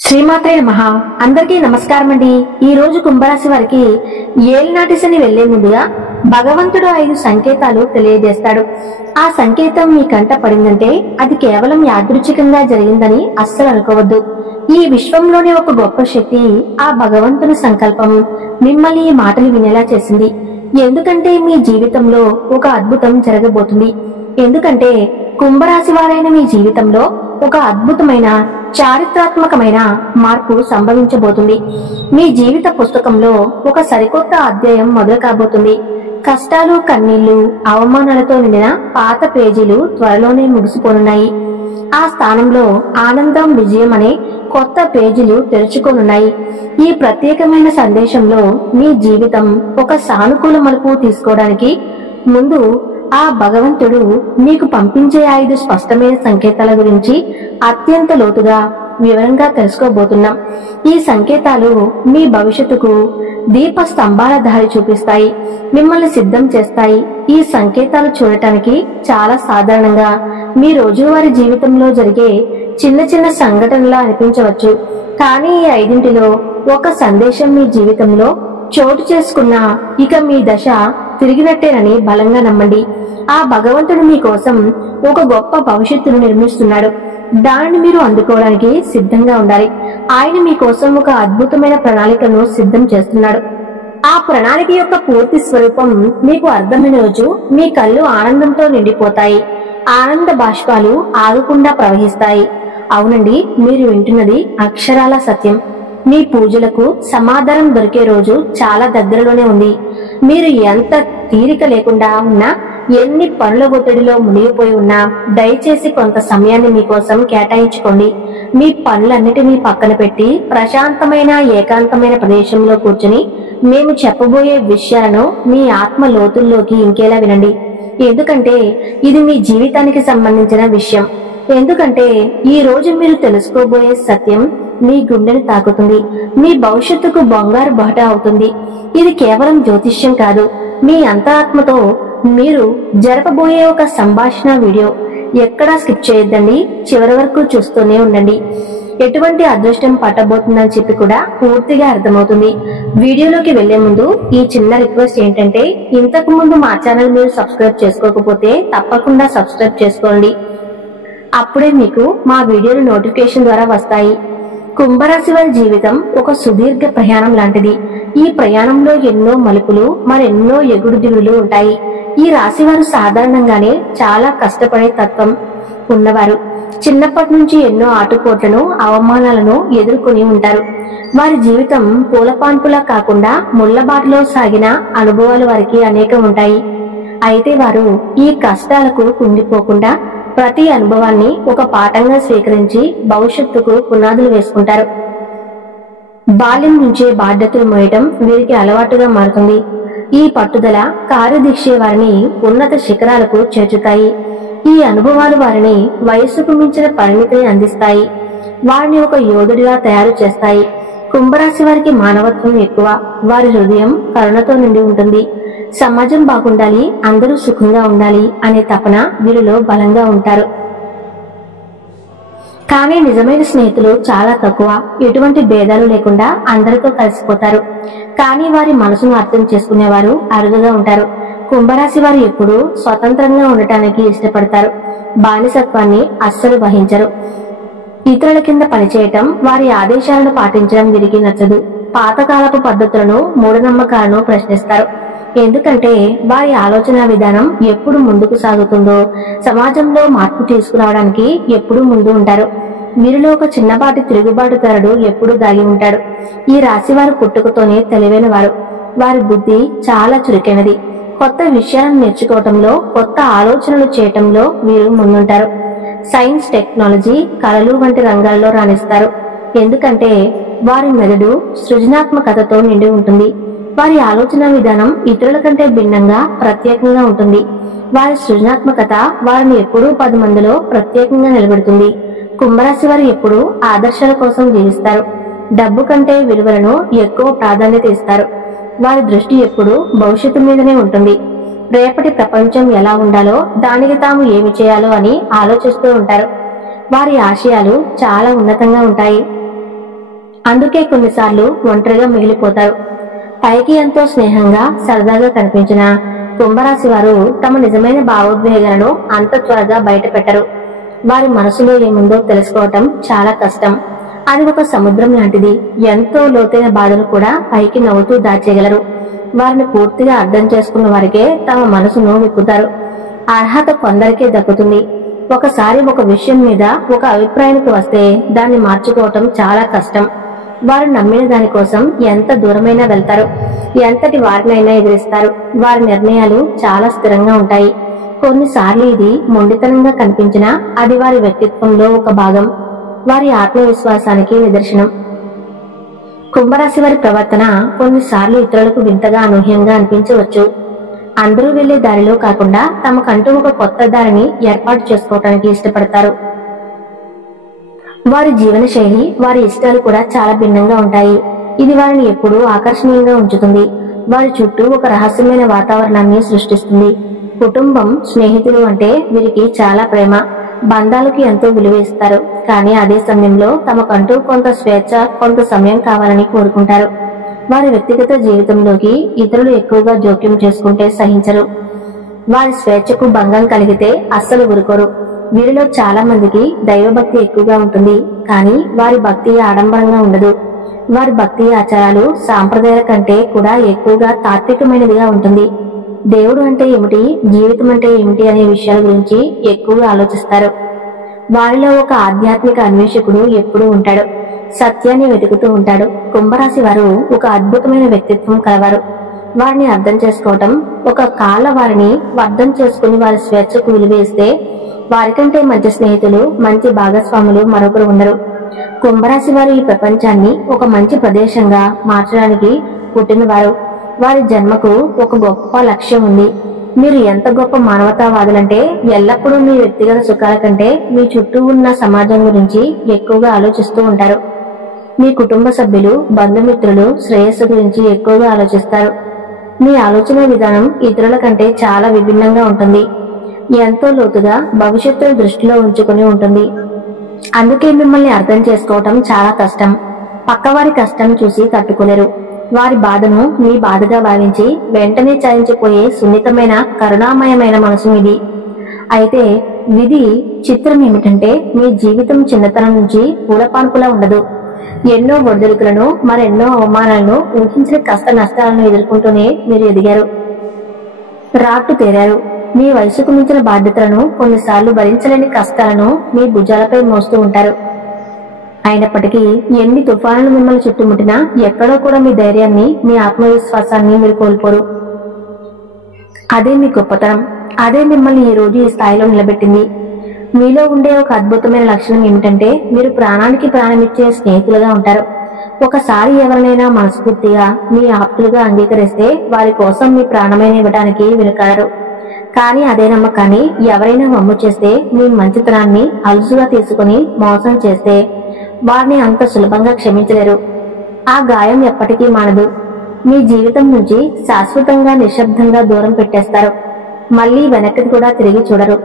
శ్రీమాత్రే నమః. అందరికీ నమస్కారం అండి. ఈ రోజు కుంభరాశి వారికి ఏలినాటి శని వెళ్లే ముందుగా భగవంతుడు 5 సంకేతాలు తెలియజేస్తాడు. ఆ సంకేతం మీ కంట పడిందంటే అది కేవలం యాదృచ్ఛికంగా జరిగిందని అస్సలు అనుకోవద్దు. ఈ విశ్వంలోని ఒక గొప్ప శక్తి, ఆ భగవంతుని సంకల్పం మిమ్మల్ని ఈ మాటలు వినేలా చేసింది. ఎందుకంటే మీ జీవితంలో ఒక అద్భుతం జరగబోతుంది. ఎందుకంటే కుంభరాశి వారైన మీ జీవితంలో ఒక అద్భుతమైన చారిత్రాత్మకమైన మార్పు సంభవించబోతుంది. మీ జీవిత పుస్తకంలో ఒక సరికొత్త అధ్యాయం మొదలు కాబోతుంది. కష్టాలు, కన్నీళ్లు, అవమానాలతో నిండిన పాత పేజీలు త్వరలోనే ముగిసిపోనున్నాయి. ఆ స్థానంలో ఆనందం, విజయం అనే కొత్త పేజీలు తెరుచుకోనున్నాయి. ఈ ప్రత్యేకమైన సందేశంలో మీ జీవితం ఒక సానుకూల మలుపు తీసుకోవడానికి ముందు ఆ భగవంతుడు మీకు పంపించే 5 స్పష్టమైన సంకేతాల గురించి అత్యంత లోతుగా వివరంగా తెలుసుకోబోతున్నాం. ఈ సంకేతాలు మీ భవిష్యత్తుకు దీప స్తంభాల దారి చూపిస్తాయి, మిమ్మల్ని సిద్ధం చేస్తాయి. ఈ సంకేతాలు చూడటానికి చాలా సాధారణంగా మీ రోజువారీ జీవితంలో జరిగే చిన్న చిన్న సంఘటనలా అనిపించవచ్చు. కానీ ఈ 5లో ఒక సందేశం మీ జీవితంలో చోటు చేసుకున్న ఇక మీ దశ తిరిగినట్టేనని బలంగా నమ్మండి. ఆ భగవంతుడు మీకోసం ఒక గొప్ప భవిష్యత్తును నిర్మిస్తున్నాడు. దానిని మీరు అందుకోవడానికి సిద్ధంగా ఉండాలి. ఆయన మీకోసం ఒక అద్భుతమైన ప్రణాళికను సిద్ధం చేస్తున్నాడు. ఆ ప్రణాళిక యొక్క పూర్తి స్వరూపం మీకు అర్థమైన రోజు మీ కళ్ళు ఆనందంతో నిండిపోతాయి. ఆనంద బాష్పాలు ఆగకుండా ప్రవహిస్తాయి. అవునండి, మీరు వింటున్నది అక్షరాల సత్యం. మీ పూజలకు సమాధానం దొరికే రోజు చాలా దగ్గరలోనే ఉంది. మీరు ఎంత తీరిక లేకుండా ఉన్నా, ఎన్ని పనుల ఒత్తిడిలో మునిగిపోయి ఉన్నా దయచేసి కొంత సమయాన్ని మీకోసం కేటాయించుకోండి. మీ పనులన్నిటినీ పక్కన పెట్టి ప్రశాంతమైన ఏకాంతమైన ప్రదేశంలో కూర్చుని మేము చెప్పబోయే విషయాలను మీ ఆత్మ లోతుల్లోకి ఇంకేలా వినండి. ఎందుకంటే ఇది మీ జీవితానికి సంబంధించిన విషయం. ఎందుకంటే ఈ రోజు మీరు తెలుసుకోబోయే సత్యం మీ గుండెని తాకుతుంది. మీ భవిష్యత్తుకు బంగారు బాట అవుతుంది. ఇది కేవలం జ్యోతిష్యం కాదు, మీ అంతరాత్మతో మీరు జరపబోయే ఒక సంభాషణ వీడియో. ఎక్కడా స్కిప్ చేయొద్దండి, చివరి వరకు చూస్తూనే ఉండండి. ఎటువంటి అదృష్టం పట్టబోతుందని చెప్పి కూడా పూర్తిగా అర్థమవుతుంది. వీడియోలోకి వెళ్లే ముందు ఈ చిన్న రిక్వెస్ట్ ఏంటంటే, ఇంతకు ముందు మా ఛానల్ మీరు సబ్స్క్రైబ్ చేసుకోకపోతే తప్పకుండా సబ్స్క్రైబ్ చేసుకోండి. అప్పుడే మీకు మా వీడియోలు నోటిఫికేషన్ ద్వారా వస్తాయి. కుంభరాశి వారి జీవితం ఒక సుదీర్ఘ ప్రయాణం లాంటిది. ఈ ప్రయాణంలో ఎన్నో మలుపులు, మరెన్నో ఎగుడు దిగుడులు ఉంటాయి. ఈ రాశి వారు సాధారణంగానే చాలా కష్టపడే తత్వం ఉన్నవారు. చిన్నప్పటి నుంచి ఎన్నో ఆటుపోట్లను, అవమానాలను ఎదుర్కొని ఉంటారు. వారి జీవితం పూలపాన్పులా కాకుండా ముళ్లబాటలో సాగిన అనుభవాలు వారికి అనేకం ఉంటాయి. అయితే వారు ఈ కష్టాలకు కుంగిపోకుండా ప్రతి అనుభవాన్ని ఒక పాఠంగా స్వీకరించి భవిష్యత్తుకు పునాదులు వేసుకుంటారు. బాల్యం నుంచే బాధ్యతలు మోయటం వీరికి అలవాటుగా మారుతుంది. ఈ పట్టుదల, కార్యదీక్ష వారిని ఉన్నత శిఖరాలకు చేర్చుతాయి. ఈ అనుభవాలు వారిని వయస్సుకు మించిన పరిణితిని అందిస్తాయి. వారిని ఒక యోధుడిలా తయారు చేస్తాయి. కుంభరాశి వారికి మానవత్వం ఎక్కువ. వారి హృదయం కరుణతో నిండి ఉంటుంది. సమాజం బాగుండాలి, అందరూ సుఖంగా ఉండాలి అనే తపన వీరిలో బలంగా ఉంటారు. కానీ నిజమైన స్నేహితులు చాలా తక్కువ. ఎటువంటి భేదాలు లేకుండా అందరితో కలిసిపోతారు. కానీ వారి మనసును అర్థం చేసుకునేవారు అరుదుగా ఉంటారు. కుంభరాశి వారు ఎప్పుడూ స్వతంత్రంగా ఉండటానికి ఇష్టపడతారు. బానిసత్వాన్ని అస్సలు వహించరు. ఇతరుల కింద పనిచేయటం, వారి ఆదేశాలను పాటించడం వీరికి నచ్చదు. పాతకాలపు పద్ధతులను, మూఢనమ్మకాలను ప్రశ్నిస్తారు. ఎందుకంటే వారి ఆలోచన విధానం ఎప్పుడు ముందుకు సాగుతుందో సమాజంలో మార్పు తీసుకురావడానికి ఎప్పుడూ ముందు ఉంటారు. వీరిలో ఒక చిన్నపాటి తిరుగుబాటుదారుడు ఎప్పుడూ దాగి ఉంటాడు. ఈ రాశి వారు పుట్టుకతోనే తెలివైన వారు. వారి బుద్ధి చాలా చురుకైనది. కొత్త విషయాలను నేర్చుకోవటంలో, కొత్త ఆలోచనలు చేయటంలో వీరు ముందుంటారు. సైన్స్, టెక్నాలజీ, కళలు వంటి రంగాల్లో రాణిస్తారు. ఎందుకంటే వారి మెదడు సృజనాత్మకతతో నిండి ఉంటుంది. వారి ఆలోచన విధానం ఇతరుల కంటే భిన్నంగా, ప్రత్యేకంగా ఉంటుంది. వారి సృజనాత్మకత వారిని ఎప్పుడూ 10 మందిలో ప్రత్యేకంగా నిలబెడుతుంది. కుంభరాశి వారు ఎప్పుడూ ఆదర్శాల కోసం జీవిస్తారు. డబ్బు కంటే విలువలను ఎక్కువ ప్రాధాన్యత ఇస్తారు. వారి దృష్టి ఎప్పుడూ భవిష్యత్తు మీదనే ఉంటుంది. రేపటి ప్రపంచం ఎలా ఉండాలో, దానికి తాము ఏమి చేయాలో అని ఆలోచిస్తూ ఉంటారు. వారి ఆశయాలు చాలా ఉన్నతంగా ఉంటాయి. అందుకే కొన్నిసార్లు ఒంటరిగా మిగిలిపోతారు. పైకి ఎంతో స్నేహంగా సరదాగా కనిపించిన కుంభరాశి వారు తమ నిజమైన భావోద్వేగాలను అంత త్వరగా బయట పెట్టరు. వారి మనసులో ఏముందో తెలుసుకోవటం చాలా కష్టం. అది ఒక సముద్రం లాంటిది. ఎంతో లోతైన బాధను కూడా పైకి నవ్వుతూ దాచేయగలరు. వారిని పూర్తిగా అర్థం చేసుకున్న వారికే తమ మనసును విప్పుతారు. అర్హత కొందరికే దక్కుతుంది. ఒకసారి ఒక విషయం మీద ఒక అభిప్రాయానికి వస్తే దాన్ని మార్చుకోవటం చాలా కష్టం. వారు నమ్మిన దానికోసం ఎంత దూరమైనా వెళ్తారు. ఎంతటి వారినైనా ఎదిరిస్తారు. వారి నిర్ణయాలు చాలా స్థిరంగా ఉంటాయి. కొన్నిసార్లు ఇది మొండితనంగా కనిపించినా అది వారి వ్యక్తిత్వంలో ఒక భాగం, వారి ఆత్మవిశ్వాసానికి నిదర్శనం. కుంభరాశి వారి ప్రవర్తన కొన్నిసార్లు ఇతరులకు వింతగా అనూహ్యంగా అనిపించవచ్చు. అందరూ వెళ్లే దారిలో కాకుండా తమకంటూ ఒక కొత్త దారిని ఏర్పాటు చేసుకోవటానికి ఇష్టపడతారు. వారి జీవన శైలి, వారి ఇష్టాలు కూడా చాలా భిన్నంగా ఉంటాయి. ఇది వారిని ఎప్పుడూ ఆకర్షణీయంగా ఉంచుతుంది. వారి చుట్టూ ఒక రహస్యమైన వాతావరణాన్ని సృష్టిస్తుంది. కుటుంబం, స్నేహితులు అంటే వీరికి చాలా ప్రేమ. బంధాలకు ఎంతో విలువ ఇస్తారు. కానీ అదే సమయంలో తమకంటూ కొంత స్వేచ్ఛ, కొంత సమయం కావాలని కోరుకుంటారు. వారి వ్యక్తిగత జీవితంలోకి ఇతరులు ఎక్కువగా జోక్యం చేసుకుంటే సహించరు. వారి స్వేచ్ఛకు భంగం కలిగితే అస్సలు ఊరుకోరు. వీరిలో చాలా మందికి దైవభక్తి ఎక్కువగా ఉంటుంది. కానీ వారి భక్తి ఆడంబరంగా ఉండదు. వారి భక్తి ఆచారాలు సాంప్రదాయాల కంటే కూడా ఎక్కువగా తాత్వికమైనదిగా ఉంటుంది. దేవుడు అంటే ఏమిటి, జీవితం అంటే ఏమిటి అనే విషయాల గురించి ఎక్కువగా ఆలోచిస్తారు. వారిలో ఒక ఆధ్యాత్మిక అన్వేషకుడు ఎప్పుడూ ఉంటాడు. సత్యాన్ని వెతుకుతూ ఉంటాడు. కుంభరాశి వారు ఒక అద్భుతమైన వ్యక్తిత్వం కలవారు. వారిని అర్థం చేసుకోవటం ఒక కాళ్ళ వారిని అర్థం చేసుకుని వారి స్వేచ్ఛకు విలువేస్తే వారికంటే మంచి స్నేహితులు, మంచి భాగస్వాములు మరొకరు ఉండరు. కుంభరాశి వారు ఈ ప్రపంచాన్ని ఒక మంచి ప్రదేశంగా మార్చడానికి పుట్టినవారు. వారి జన్మకు ఒక గొప్ప లక్ష్యం ఉంది. మీరు ఎంత గొప్ప మానవతావాదులంటే ఎల్లప్పుడూ మీ వ్యక్తిగత సుఖాల కంటే మీ చుట్టూ ఉన్న సమాజం గురించి ఎక్కువగా ఆలోచిస్తూ ఉంటారు. మీ కుటుంబ సభ్యులు, బంధుమిత్రులు శ్రేయస్సు గురించి ఎక్కువగా ఆలోచిస్తారు. మీ ఆలోచన విధానం ఇతరుల కంటే చాలా విభిన్నంగా ఉంటుంది. ఎంతో లోతుగా భవిష్యత్తును దృష్టిలో ఉంచుకుని ఉంటుంది. అందుకే మిమ్మల్ని అర్థం చేసుకోవటం చాలా కష్టం. పక్కవారి కష్టం చూసి తట్టుకోలేరు. వారి బాధను మీ బాధగా భావించి వెంటనే చలించిపోయే సున్నితమైన, కరుణామయమైన మనసు మీది. అయితే విధి చిత్రం ఏమిటంటే మీ జీవితం చిన్నతనం నుంచి పూలపాన్పులా ఉండదు. ఎన్నో ఒడిదుడుకులను, మరెన్నో అవమానాలను, ఊహించిన కష్ట నష్టాలను ఎదుర్కొంటూనే మీరు ఎదిగారు, రాట్టు తేరారు. మీ వయసుకు మించిన బాధ్యతలను, కొన్నిసార్లు భరించలేని కష్టాలను మీ భుజాలపై మోస్తూ ఉంటారు. అయినప్పటికీ ఎన్ని తుఫానులు మిమ్మల్ని చుట్టుముట్టినా ఎక్కడో కూడా మీ ధైర్యాన్ని, మీ ఆత్మవిశ్వాసాన్ని మీరు కోల్పోరు. అదే మీ గొప్పతనం. అదే మిమ్మల్ని ఈ రోజు ఈ స్థాయిలో నిలబెట్టింది. మీలో ఉండే ఒక అద్భుతమైన లక్షణం ఏమిటంటే మీరు ప్రాణానికి ప్రాణమిచ్చే స్నేహితులుగా ఉంటారు. ఒకసారి ఎవరినైనా మనస్ఫూర్తిగా మీ ఆప్తులుగా అంగీకరిస్తే వారి కోసం మీ ప్రాణమైన ఇవ్వడానికి వెనుకాడరు. కానీ అదే నమ్మకాన్ని ఎవరైనా వమ్ము చేస్తే, మీ మంచితనాన్ని అలుసుగా తీసుకుని మోసం చేస్తే వారిని అంత సులభంగా క్షమించలేరు. ఆ గాయం ఎప్పటికీ మానదు. మీ జీవితం నుంచి శాశ్వతంగా నిశ్శబ్దంగా దూరం పెట్టేస్తారు. మళ్లీ వెనక్కి కూడా తిరిగి చూడరు.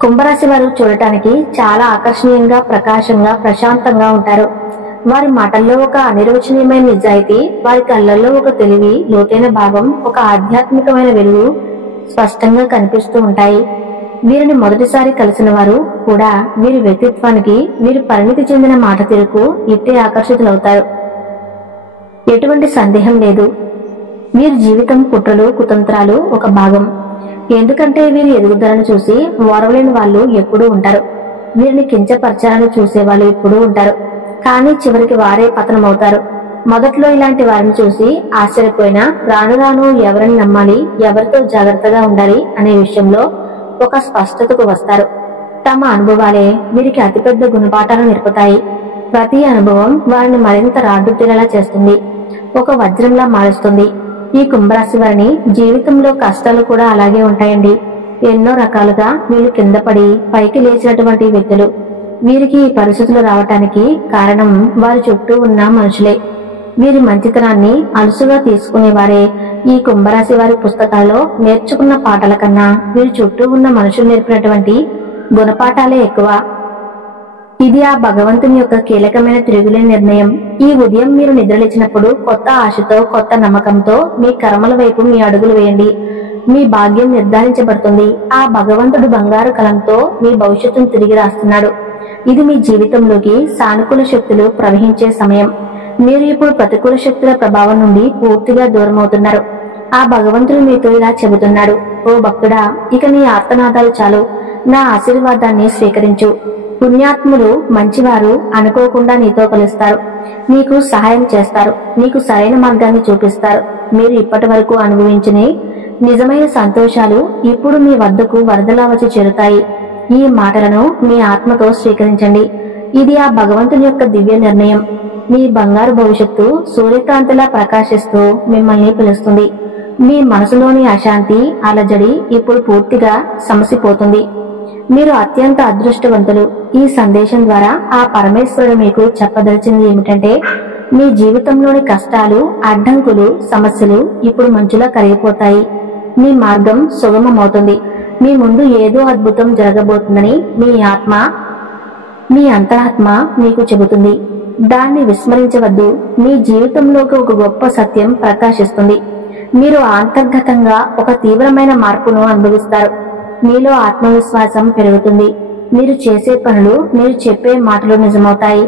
కుంభరాశి వారు చూడటానికి చాలా ఆకర్షణీయంగా, ప్రకాశంగా, ప్రశాంతంగా ఉంటారు. వారి మాటల్లో ఒక అనిర్వచనీయమైన నిజాయితీ, వారి కళ్ళల్లో ఒక తెలివి, లోతైన భావం, ఒక ఆధ్యాత్మికమైన వెలుగు స్పష్టంగా కనిపిస్తూ ఉంటాయి. వీరిని మొదటిసారి కలిసిన వారు కూడా వీరి వ్యక్తిత్వానికి, వీరి పరిణితి చెందిన మాట తీరుకు ఇట్టే ఆకర్షితులవుతారు. ఎటువంటి సందేహం లేదు, వీరి జీవితం కుట్రలు, కుతంత్రాలు ఒక భాగం. ఎందుకంటే వీరి ఎదుగుదలను చూసి ఓర్వలేని వాళ్ళు ఎప్పుడూ ఉంటారు. వీరిని కించపరచాలని చూసే వాళ్ళు ఎప్పుడూ ఉంటారు. కానీ చివరికి వారే పతనమవుతారు. మొదట్లో ఇలాంటి వారిని చూసి ఆశ్చర్యపోయినా రాను రాను ఎవరిని నమ్మాలి, ఎవరితో జాగ్రత్తగా ఉండాలి అనే విషయంలో ఒక స్పష్టతకు వస్తారు. తమ అనుభవాలే వీరికి అతిపెద్ద గుణపాఠాలు నేర్పుతాయి. ప్రతి అనుభవం వారిని మరింత రాడ్డు తీరేలా చేస్తుంది, ఒక వజ్రంలా మారుస్తుంది. ఈ కుంభరాశి వారిని జీవితంలో కష్టాలు కూడా అలాగే ఉంటాయండి. ఎన్నో రకాలుగా వీళ్ళు కింద పడి పైకి లేచినటువంటి వ్యక్తులు. వీరికి ఈ పరిస్థితులు రావటానికి కారణం వారి చుట్టూ ఉన్న మనుషులే. వీరి మంచితనాన్ని అలుసుగా తీసుకునేవారే ఈ కుంభరాశి వారి పుస్తకాల్లో నేర్చుకున్న పాఠాల కన్నా వీరి చుట్టూ ఉన్న మనుషులు నేర్పినటువంటి గుణపాఠాలే ఎక్కువ. ఇది ఆ భగవంతుని యొక్క కీలకమైన తిరుగులేని నిర్ణయం. ఈ ఉదయం మీరు నిద్రలేచినప్పుడు కొత్త ఆశతో, కొత్త నమ్మకంతో మీ కర్మల వైపు మీ అడుగులు వేయండి. మీ భాగ్యం నిర్ధారించబడుతుంది. ఆ భగవంతుడు బంగారు కలంతో మీ భవిష్యత్తును తిరిగి రాస్తున్నాడు. ఇది మీ జీవితంలోకి సానుకూల శక్తులు ప్రవహించే సమయం. మీరు ఇప్పుడు ప్రతికూల శక్తుల ప్రభావం నుండి పూర్తిగా దూరం అవుతున్నారు. ఆ భగవంతుడు మీతో ఇలా చెబుతున్నాడు, ఓ భక్తుడా, ఇక నీ ఆర్తనాదాలు చాలు. నా ఆశీర్వాదాన్ని స్వీకరించు. పుణ్యాత్ములు, మంచివారు అనుకోకుండా నీతో కలుస్తారు, నీకు సహాయం చేస్తారు, నీకు సరైన మార్గాన్ని చూపిస్తారు. మీరు ఇప్పటి వరకు అనుభవించిన నిజమైన సంతోషాలు ఇప్పుడు మీ వద్దకు వరదలా వచ్చి చేరుతాయి. ఈ మాటలను మీ ఆత్మతో స్వీకరించండి. ఇది ఆ భగవంతుని యొక్క దివ్య నిర్ణయం. మీ బంగారు భవిష్యత్తు సూర్యకాంతిలా ప్రకాశిస్తూ మిమ్మల్ని పిలుస్తుంది. మీ మనసులోని అశాంతి, అలజడి ఇప్పుడు పూర్తిగా సమసిపోతుంది. మీరు అత్యంత అదృష్టవంతులు. ఈ సందేశం ద్వారా ఆ పరమేశ్వరుడు మీకు చెప్పదలిచింది ఏమిటంటే, మీ జీవితంలోని కష్టాలు, అడ్డంకులు, సమస్యలు ఇప్పుడు మంచులా కరిగిపోతాయి. మీ మార్గం సుగమమవుతుంది. మీ ముందు ఏదో అద్భుతం జరగబోతుందని మీ అంతరాత్మ మీకు చెబుతుంది. దాన్ని విస్మరించవద్దు. మీ జీవితంలోకి ఒక గొప్ప సత్యం ప్రకాశిస్తుంది. మీరు అంతర్గతంగా ఒక తీవ్రమైన మార్పును అనుభవిస్తారు. మీలో ఆత్మవిశ్వాసం పెరుగుతుంది. మీరు చేసే పనులు, మీరు చెప్పే మాటలు నిజమవుతాయి.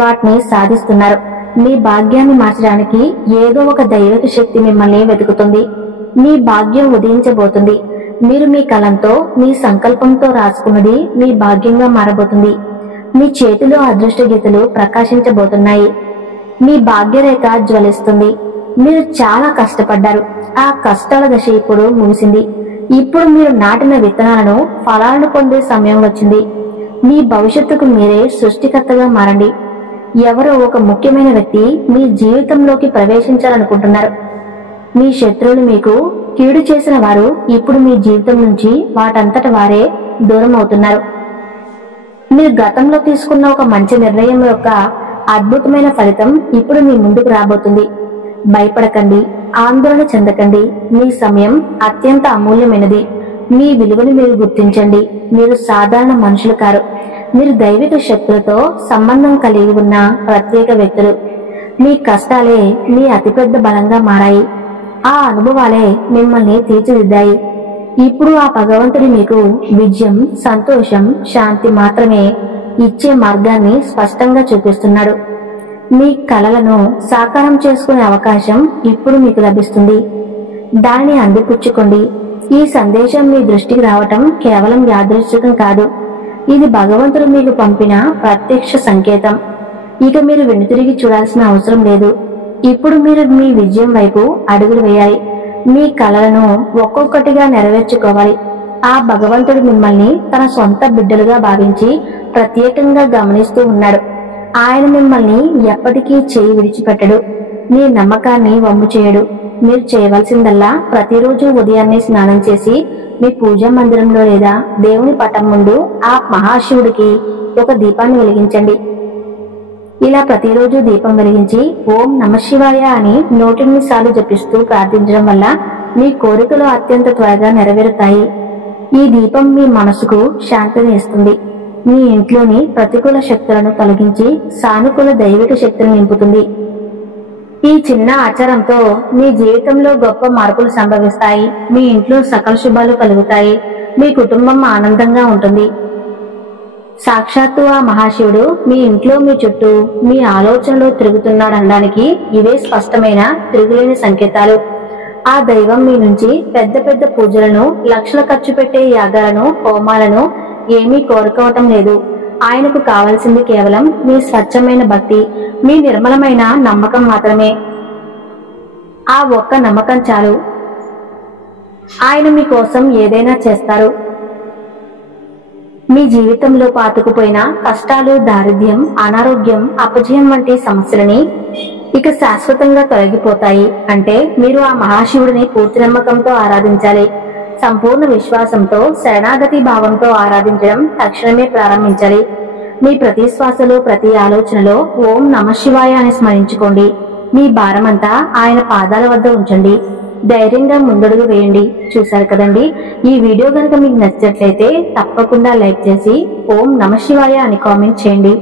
వాటిని సాధిస్తున్నారు. మీ భాగ్యాన్ని మార్చడానికి ఏదో ఒక దైవిక శక్తి మిమ్మల్ని వెతుకుతుంది. మీ భాగ్యం ఉదయించబోతుంది. మీరు మీ కలంతో, మీ సంకల్పంతో రాసుకున్నది మీ భాగ్యంగా మారబోతుంది. మీ చేతిలో అదృష్ట గీతలు ప్రకాశించబోతున్నాయి. మీ భాగ్యరేఖ జ్వలిస్తుంది. మీరు చాలా కష్టపడ్డారు. ఆ కష్టాల దశ ఇప్పుడు ముగిసింది. ఇప్పుడు మీరు నాటిన విత్తనాలను, ఫలాలను పొందే సమయం వచ్చింది. మీ భవిష్యత్తుకు మీరే సృష్టికర్తగా మారండి. ఎవరో ఒక ముఖ్యమైన వ్యక్తి మీ జీవితంలోకి ప్రవేశించాలనుకుంటున్నారు. మీ శత్రువులు, మీకు కీడు చేసిన వారు ఇప్పుడు మీ జీవితం నుంచి వాటంతట వారే దూరం అవుతున్నారు. మీరు గతంలో తీసుకున్న ఒక మంచి నిర్ణయం యొక్క అద్భుతమైన ఫలితం ఇప్పుడు మీ ముందుకు రాబోతుంది. భయపడకండి, ఆందోళన చెందకండి. మీ సమయం అత్యంత అమూల్యమైనది. మీ విలువను మీరు గుర్తించండి. మీరు సాధారణ మనుషులు కారు. మీరు దైవిక శక్తులతో సంబంధం కలిగి ఉన్న ప్రత్యేక వ్యక్తులు. మీ కష్టాలే మీ అతిపెద్ద బలంగా మారాయి. ఆ అనుభవాలే మిమ్మల్ని తీర్చిదిద్దాయి. ఇప్పుడు ఆ భగవంతుడి మీకు విజయం, సంతోషం, శాంతి మాత్రమే ఇచ్చే మార్గాన్ని స్పష్టంగా చూపిస్తున్నాడు. మీ కలలను సాకారం చేసుకునే అవకాశం ఇప్పుడు మీకు లభిస్తుంది. దానిని అందిపుచ్చుకోండి. ఈ సందేశం మీ దృష్టికి రావటం కేవలం యాదృచ్ఛికం కాదు. ఇది భగవంతుడు మీకు పంపిన ప్రత్యక్ష సంకేతం. ఇక మీరు వెనుతిరిగి చూడాల్సిన అవసరం లేదు. ఇప్పుడు మీరు మీ విజయం వైపు అడుగులు వేయాలి. మీ కలలను ఒక్కొక్కటిగా నెరవేర్చుకోవాలి. ఆ భగవంతుడు మిమ్మల్ని తన సొంత బిడ్డలుగా భావించి ప్రత్యేకంగా గమనిస్తూ ఉన్నాడు. ఆయన మిమ్మల్ని ఎప్పటికీ చేయి విడిచిపెట్టడు. మీ నమ్మకాన్ని వమ్ము చేయడు. మీరు చేయవలసిందల్లా ప్రతిరోజు ఉదయాన్నే స్నానం చేసి మీ పూజా మందిరంలో లేదా దేవుని పటం ముందు ఆ మహాశివుడికి ఒక దీపాన్ని వెలిగించండి. ఇలా ప్రతిరోజు దీపం వెలిగించి ఓం నమఃశివాయ అని నూటెనిమిదిసార్లు జపిస్తూ ప్రార్థించడం వల్ల మీ కోరికలు అత్యంత త్వరగా నెరవేరుతాయి. ఈ దీపం మీ మనసుకు శాంతిని ఇస్తుంది. మీ ఇంట్లోని ప్రతికూల శక్తులను తొలగించి సానుకూల దైవిక శక్తిని నింపుతుంది. ఈ చిన్న ఆచారంతో మీ జీవితంలో గొప్ప మార్పులు సంభవిస్తాయి. మీ ఇంట్లో సకల శుభాలు కలుగుతాయి. మీ కుటుంబం ఆనందంగా ఉంటుంది. సాక్షాత్తు ఆ మహాశివుడు మీ ఇంట్లో, మీ చుట్టూ, మీ ఆలోచనలో తిరుగుతున్నాడనడానికి ఇవే స్పష్టమైన తిరుగులేని సంకేతాలు. ఆ దైవం మీ నుంచి పెద్ద పెద్ద పూజలను, లక్షల ఖర్చు పెట్టే యాగాలను, హోమాలను ఏమీ కోరుకోవటం లేదు. ఆయనకు కావలసింది కేవలం మీ స్వచ్ఛమైన భక్తి, మీ నిర్మలమైన నమ్మకం మాత్రమే. ఆ ఒక్క నమ్మకం చాలు. ఆయన మీకోసం ఏదైనా చేస్తారు. మీ జీవితంలో పాతుకుపోయిన కష్టాలు, దారిద్ర్యం, అనారోగ్యం, అపజయం వంటి సమస్యలని ఇక శాశ్వతంగా తొలగిపోతాయి. అంటే మీరు ఆ మహాశివుడిని పూర్తి నమ్మకంతో ఆరాధించాలి. సంపూర్ణ విశ్వాసంతో, శరణాగతి భావంతో ఆరాధించడం తక్షణమే ప్రారంభించాలి. మీ ప్రతి శ్వాసలో, ప్రతి ఆలోచనలో ఓం నమఃశివాయ అని స్మరించుకోండి. మీ భారమంతా ఆయన పాదాల వద్ద ఉంచండి. ధైర్యంగా ముందడుగు వేయండి. చూశారు కదండి, ఈ వీడియో కనుక మీకు నచ్చినట్లయితే తప్పకుండా లైక్ చేసి ఓం నమః శివాయ అని కామెంట్ చేయండి.